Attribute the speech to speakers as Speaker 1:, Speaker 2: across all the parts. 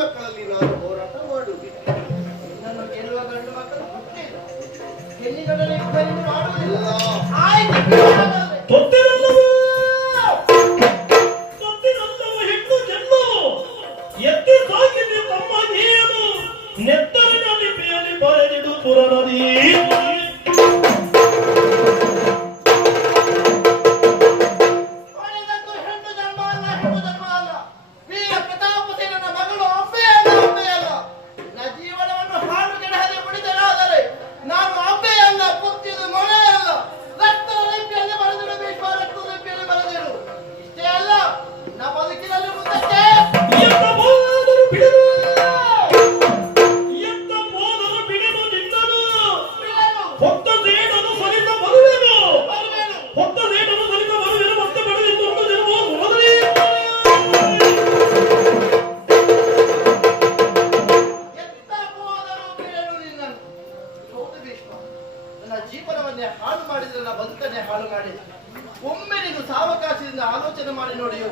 Speaker 1: ಮಕ್ಕಳಲ್ಲಿ ನಾನು
Speaker 2: ಹೋರಾಟ ಮಾಡುವುದಿಲ್ಲ. ನನ್ನ ಗೆಲ್ಲುವ ಗಂಡು ಮಕ್ಕಳು ಹುಟ್ಟಿಲ್ಲ ಗೆಲ್ಲಿಗಳೇ ಮಾಡುವುದಿಲ್ಲ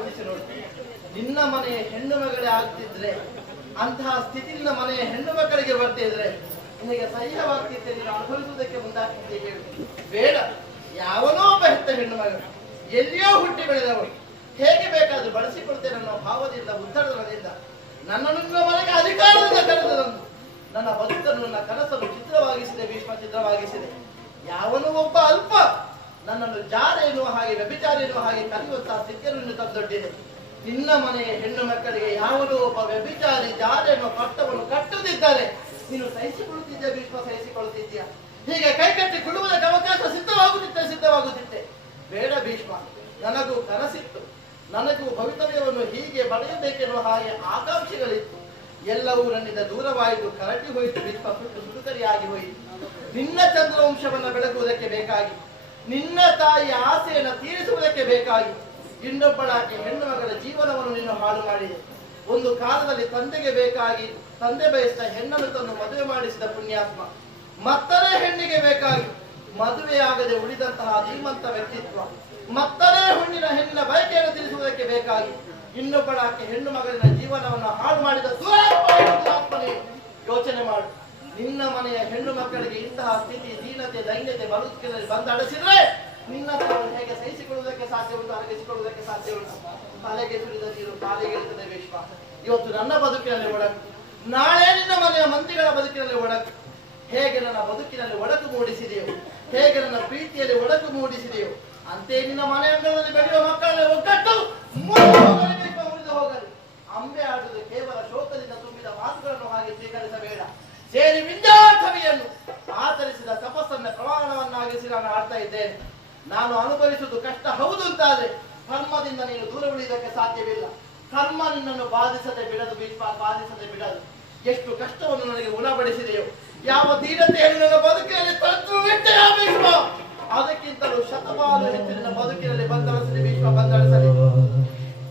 Speaker 2: ಯೋಚಿಸಿ ನೋಡಿ. ನಿನ್ನ ಮನೆಯ ಹೆಣ್ಣು ಮಗಳೇ ಆಗ್ತಿದ್ರೆ, ಅಂತಹ ಸ್ಥಿತಿ ನಿನ್ನ ಮನೆಯ ಹೆಣ್ಣು ಮಕ್ಕಳಿಗೆ ಬರ್ತಿದ್ರೆ ನಿನಗೆ ಸಹ್ಯವಾಗ್ತಿದ್ದೆ ನೀನು ಅನುಭವಿಸುವುದಕ್ಕೆ ಮುಂದಾಗ್ತಿದ್ದೆ ಹೇಳು. ಬೇಡ, ಯಾವನೋ ಒಬ್ಬ ಹೆತ್ತ ಹೆಣ್ಣು ಮಗಳು, ಎಲ್ಲಿಯೋ ಹುಟ್ಟಿ ಬೆಳೆದವಳು. ಹೇಗೆ ಬೇಕಾದ್ರೂ ಬಳಸಿಕೊಳ್ತೇನೆ ಅನ್ನೋ ಭಾವದಿಂದ ಉತ್ತರದಿಂದ ನನ್ನನ್ನು ನಿನ್ನ ಮನೆಗೆ ಅಧಿಕಾರದಿಂದ ಕರೆದದಂದು ನನ್ನ ಬದುಕನ್ನು ನನ್ನ ಕನಸನ್ನು ಚಿತ್ರವಾಗಿಸಿದೆ ಭೀಷ್ಮ ಚಿತ್ರವಾಗಿಸಿದೆ ಯಾವನು ಒಬ್ಬ ಅಲ್ಪ ನನ್ನನ್ನು ಜಾರೆ ಎನ್ನುವ ಹಾಗೆ ವ್ಯಭಿಚಾರ ಎನ್ನುವ ಹಾಗೆ ಕರೆಯುವಂತಹ ಸ್ಥಿತಿಯನ್ನು ತಂದೊಡ್ಡಿದೆ ನಿನ್ನ ಮನೆಯ ಹೆಣ್ಣು ಮಕ್ಕಳಿಗೆ ಯಾವುದೋ ಒಬ್ಬ ವ್ಯಭಿಚಾರಿ ಜಾರೆ ಎನ್ನುವ ಪಟ್ಟವನ್ನು ಕಟ್ಟುತ್ತಿದ್ದಾರೆ ನೀನು ಸಹಿಸಿಕೊಳ್ಳುತ್ತಿದ್ದೆ ಭೀಷ್ಮ ಸಹಿಸಿಕೊಳ್ಳುತ್ತಿದ್ದೀಯ? ಹೀಗೆ ಕೈಕಟ್ಟಿ ಕುಡುವುದಕ್ಕೆ ಅವಕಾಶ ಸಿದ್ಧವಾಗುತ್ತಿತ್ತೆ ಸಿದ್ಧವಾಗುತ್ತಿತ್ತೆ ಬೇಡ ಭೀಷ್ಮ, ನನಗೂ ಕನಸಿತ್ತು. ನನಗೂ ಭವಿತವ್ಯವನ್ನು ಹೀಗೆ ಪಡೆಯಬೇಕೆನ್ನುವ ಹಾಗೆ ಆಕಾಂಕ್ಷೆಗಳಿತ್ತು. ಎಲ್ಲವೂ ನನ್ನಿಂದ ದೂರವಾಯಿತು, ಕರಟಿ ಹೋಯಿತು ಭೀಷ್ಮ ಸುಟ್ಟು ಸುಡುಕರಿಯಾಗಿ ಹೋಯಿತು. ನಿನ್ನ ಚಂದ್ರವಂಶವನ್ನು ಬೆಳಗುವುದಕ್ಕೆ ಬೇಕಾಗಿ, ನಿನ್ನ ತಾಯಿಯ ಆಸೆಯನ್ನು ತೀರಿಸುವುದಕ್ಕೆ ಬೇಕಾಗಿ ಇನ್ನೊಬ್ಬಳಾಕೆ ಹೆಣ್ಣು ಮಗಳ ಜೀವನವನ್ನು ನೀನು ಹಾಳು ಮಾಡಿದೆ. ಒಂದು ಕಾಲದಲ್ಲಿ ತಂದೆಗೆ ಬೇಕಾಗಿ ತಂದೆ ಬಯಸಿದ ಹೆಣ್ಣನ್ನು ತಂದು ಮದುವೆ ಮಾಡಿಸಿದ ಪುಣ್ಯಾತ್ಮ. ಮತ್ತನೇ ಹೆಣ್ಣಿಗೆ ಬೇಕಾಗಿ ಮದುವೆಯಾಗದೆ ಉಳಿದಂತಹ ಧೀಮಂತ ವ್ಯಕ್ತಿತ್ವ. ಮತ್ತನೇ ಹುಣ್ಣಿನ ಹೆಣ್ಣಿನ ಬಯಕೆಯನ್ನು ತಿಳಿಸುವುದಕ್ಕೆ ಬೇಕಾಗಿ ಇನ್ನೊಬ್ಬಳಾಕೆ ಹೆಣ್ಣು ಮಗಳಿನ ಜೀವನವನ್ನು ಹಾಳು ಮಾಡಿದ ದುರಾತ್ಮನೇ. ಯೋಚನೆ ಮಾಡು. ನಿನ್ನ ಮನೆಯ ಹೆಣ್ಣು ಮಕ್ಕಳಿಗೆ ಇಂತಹ ಸ್ಥಿತಿ, ದೀನತೆ, ದೈನ್ಯತೆ ಬದುಕಿನಲ್ಲಿ ಬಂದಡಸಿದ್ರೆ ನಿನ್ನ ಹೇಗೆ ಸಹಿಸಿಕೊಳ್ಳುವುದಕ್ಕೆ ಸಾಧ್ಯ ಉಂಟು ಅರಗಿಸಿಕೊಳ್ಳುವುದಕ್ಕೆ ಸಾಧ್ಯ ಉಂಟು? ತಲೆಗೆ ಸುರಿದ ನೀರು, ಕಾಲಿಗೆ ವಿಶ್ವ. ಇವತ್ತು ನನ್ನ ಬದುಕಿನಲ್ಲಿ ಒಡಕು ನಾಳೆ ನಿನ್ನ ಮನೆಯ ಮಂತ್ರಿಗಳ ಬದುಕಿನಲ್ಲಿ ಒಡಕು ಹೇಗೆ ನನ್ನ ಬದುಕಿನಲ್ಲಿ ಒಡಕು ಮೂಡಿಸಿದೆಯೋ? ಹೇಗೆ ನನ್ನ ಪ್ರೀತಿಯಲ್ಲಿ ಒಡಕು ಮೂಡಿಸಿದೆಯೋ? ಅಂತೆ ನಿನ್ನ ಮನೆ ಅಂಗಳದಲ್ಲಿ ಬೆಳೆಯುವ ಮಕ್ಕಳಲ್ಲಿ ಒಗ್ಗಟ್ಟು. ಮುರಿದು ಹೋಗಲಿ. ಅಂಬೆ ಆಡುವುದು ಕೇವಲ ಅಂತಾದ್ರೆ ಕರ್ಮದಿಂದ ನೀನು ದೂರ ಉಳಿಯುವುದಕ್ಕೆ ಸಾಧ್ಯವಿಲ್ಲ. ಕರ್ಮ ನಿನ್ನನ್ನು ಬಾಧಿಸದೆ ಬಿಡದು ಬಾಧಿಸದೆ ಬಿಡದು. ಎಷ್ಟು ಕಷ್ಟವನ್ನು ನನಗೆ ಉಣಬಡಿಸಿದೆಯೋ. ಯಾವ ದೀನತೆಯನ್ನು ನನ್ನ ಬದುಕಿನಲ್ಲಿ ತಂದು ಭೀಷ್ಮ ಅದಕ್ಕಿಂತಲೂ ಶತಮಾನ ಹೆಚ್ಚು ನಿನ್ನ ಬದುಕಿನಲ್ಲಿ ಬಂದಳಿಸಲಿ ಭೀಷ್ಮ ಬಂದಳಿಸಲಿ.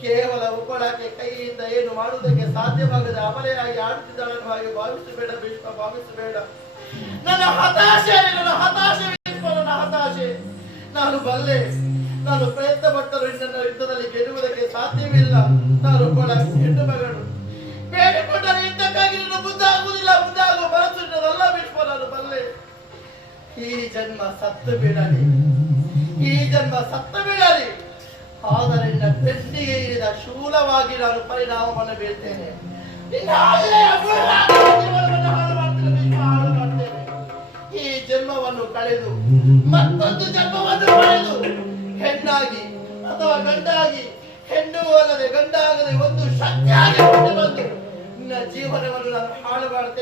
Speaker 2: ಕೇವಲ ಉಪ್ಪಳಕ್ಕೆ ಕೈಯಿಂದ ಏನು ಮಾಡುವುದಕ್ಕೆ ಸಾಧ್ಯವಾಗದೆ ಅಮಲೆಯಾಗಿ ಆಡುತ್ತಿದ್ದಾಳನ್ನು ಹಾಗೆ ಭಾವಿಸಬೇಡ ಭೀಷ್ಮ ಭಾವಿಸಬೇಡ. ನನ್ನ ಹತಾಶೆ ನನ್ನ ಹತಾಶೆ ಭೀಷ್ಮ ನನ್ನ ಹತಾಶೆ. ನಾನು ಬಲ್ಲೆ ನಾನು ಪ್ರಯತ್ನ ಪಟ್ಟರು ನನ್ನ ಯುದ್ಧದಲ್ಲಿ ಗೆಲ್ಲುವುದಕ್ಕೆ ಸಾಧ್ಯವಿಲ್ಲ ನಾನು ಒಬ್ಬಳ ಹೆಣ್ಣು ಮಗಳು. ಬೇಡಿಕೊಂಡರೆ ಯುದ್ಧಕ್ಕಾಗಿ ನನ್ನ ಮುಂದಾಗುವುದಿಲ್ಲ. ಮುಂದಾಗುವ ಮನಸ್ಸು ನನ್ನದಲ್ಲ ಭೀಷ್ಮ, ನಾನು ಬಲ್ಲೆ ಈ ಜನ್ಮ ಸತ್ತು ಬಿಡಲಿ. ಈ ಜನ್ಮ ಸತ್ತು ಬಿಡಲಿ. ಆದರೆ ನಿನ್ನ ಇರಿದ ಶೂಲವಾಗಿ ನಾನು ಪರಿಣಾಮವನ್ನು ಬೀಳ್ತೇನೆ ನಿನ್ನ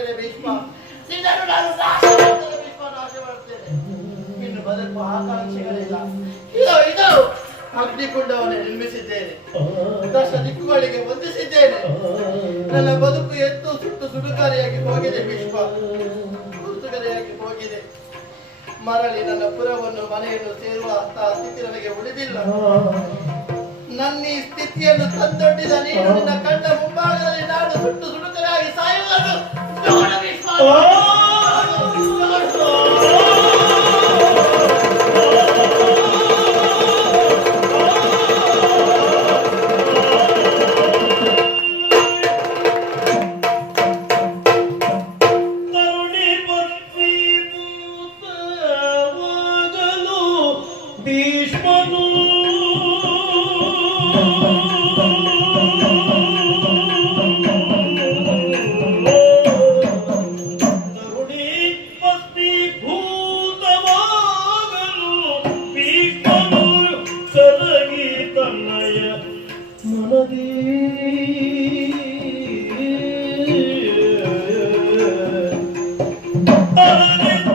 Speaker 2: ಮಾಡ್ತೇನೆ ಭೀಷ್ಮ. ನಾನು ನಾಶ ಮಾಡ್ತೇನೆ ಭೀಷ್ಮ ನಾಶ ಮಾಡ್ತೇನೆ ಇನ್ನು ಬದುಕು ಆಕಾಂಕ್ಷೆಗಳಿಲ್ಲ. ಇದು ಇದು ಅಗ್ನಿಕುಂಡವನ್ನು ನಿರ್ಮಿಸಿದ್ದೇನೆ. ದಶ ದಿಕ್ಕುಗಳಿಗೆ ವಂದಿಸಿದ್ದೇನೆ. ನನ್ನ ಬದುಕು ಎತ್ತು ಸುಟ್ಟು ಸುಡುಕಾರಿಯಾಗಿ ಹೋಗಿದೆ, ಭೀಷ್ಮ. ಸುಡುಕಾರಿಯಾಗಿ ಹೋಗಿದೆ. ಮರಳಿ ನನ್ನ ಪುರವನ್ನು, ಮನೆಯನ್ನು ಸೇರುವ ಅಂತಹ ಸ್ಥಿತಿ ನನಗೆ ಉಳಿದಿಲ್ಲ. ನನ್ನ ಈ ಸ್ಥಿತಿಯನ್ನು ತಂದೊಡ್ಡಿದ ನೀನು ನಿನ್ನ ಕಣ್ಣ ಮುಂಭಾಗದಲ್ಲಿ ನಾನು ಸುಟ್ಟು ಸುಡುಕಾರಿಯಾಗಿ ಸಾಯುವುದು ನೋಡ ಭೀಷ್ಮ.
Speaker 1: ಕರುಣಿ ಭಕ್ತಿ
Speaker 3: Thank you.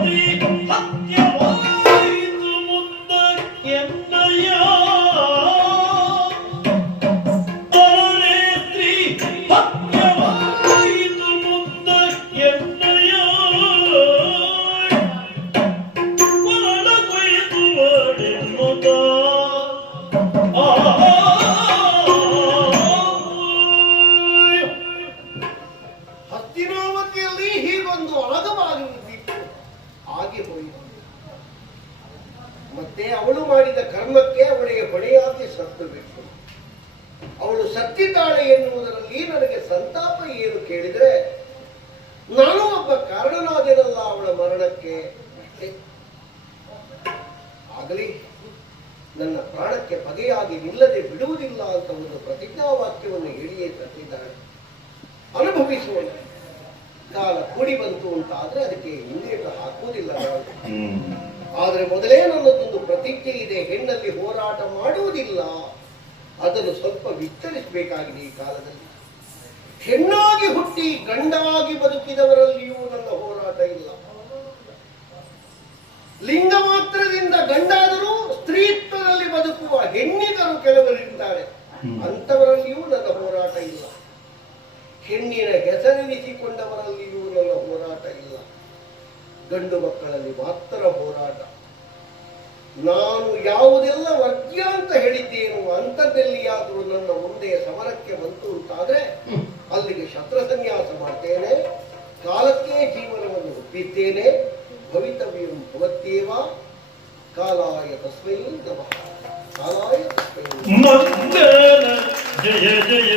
Speaker 3: ಮತ್ತೆ ಅವಳು ಮಾಡಿದ ಕರ್ಮಕ್ಕೆ ಅವಳಿಗೆ ಹೊಣೆಯಾಗಿ ಸತ್ತಬೇಕು ಅವಳು ಸತ್ತಿದ್ದಾಳೆ ಎನ್ನುವುದರಲ್ಲಿ ನನಗೆ ಸಂತಾಪ ಏನು ಕೇಳಿದ್ರೆ, ನಾನು ಒಬ್ಬ ಕಾರಣನಾದೆನಲ್ಲ ಅವಳ ಮರಣಕ್ಕೆ. ಆಗಲಿ, ನನ್ನ ಪ್ರಾಣಕ್ಕೆ ಬಗೆಯಾಗಿ ನಿಲ್ಲದೆ ಬಿಡುವುದಿಲ್ಲ ಅಂತ ಒಂದು ಪ್ರತಿಜ್ಞಾವಾಕ್ಯವನ್ನು ಹೇಳಿಯೇ ತಂದಿದ್ದಾಳೆ. ಅನುಭವಿಸೋಣ. ಕಾಲ ಕೂಡಿ ಬಂತು ಅಂತ ಆದ್ರೆ ಅದಕ್ಕೆ ಹಿಂದೇಟು ಹಾಕುವುದಿಲ್ಲ ಆದ್ರೆ ಮೊದಲೇ ನನ್ನದೊಂದು ಪ್ರತಿಜ್ಞೆ ಇದೆ ಹೆಣ್ಣಲ್ಲಿ ಹೋರಾಟ ಮಾಡುವುದಿಲ್ಲ. ಅದನ್ನು ಸ್ವಲ್ಪ ವಿಸ್ತರಿಸಬೇಕಾಗಿದೆ ಈ ಕಾಲದಲ್ಲಿ. ಹೆಣ್ಣಾಗಿ ಹುಟ್ಟಿ ಗಂಡವಾಗಿ ಬದುಕಿದವರಲ್ಲಿಯೂ ನನ್ನ ಹೋರಾಟ ಇಲ್ಲ. ಲಿಂಗ ಮಾತ್ರದಿಂದ ಗಂಡಾದರೂ ಸ್ತ್ರೀತ್ವದಲ್ಲಿ ಬದುಕುವ ಹೆಣ್ಣಿಗರು ಕೆಲವರಿದ್ದಾರೆ ಅಂತವರಲ್ಲಿಯೂ ನನ್ನ ಹೋರಾಟ ಇಲ್ಲ. ಹೆಣ್ಣಿನ ಹೆಸರೆನಿಸಿಕೊಂಡವರಲ್ಲಿಯೂ ನನ್ನ ಹೋರಾಟ ಇಲ್ಲ. ಗಂಡು ಮಕ್ಕಳಲ್ಲಿ ಮಾತ್ರ ಹೋರಾಟ. ನಾನು ಯಾವುದೆಲ್ಲ ವರ್ಗ್ಯ ಅಂತ ಹೇಳಿದ್ದೇನೋ ಅಂಥದ್ದೆಲ್ಲಿಯಾದರೂ ನನ್ನ ಮುಂದೆ ಸಮರಕ್ಕೆ ಬಂತು ಅಂತಾದ್ರೆ ಅಲ್ಲಿಗೆ ಶಸ್ತ್ರ ಸನ್ಯಾಸ ಮಾಡ್ತೇನೆ, ಕಾಲಕ್ಕೆ ಜೀವನವನ್ನು ಒಪ್ಪಿದ್ದೇನೆ ಭವಿತವ್ಯಂ ಭವತ್ಯೇವ ಕಾಲಾಯ ತಸ್ಮೈ ನಮಃ. ಕಾಲಾಯ ತಸ್ಮೈ
Speaker 1: ಜಯ ಜಯ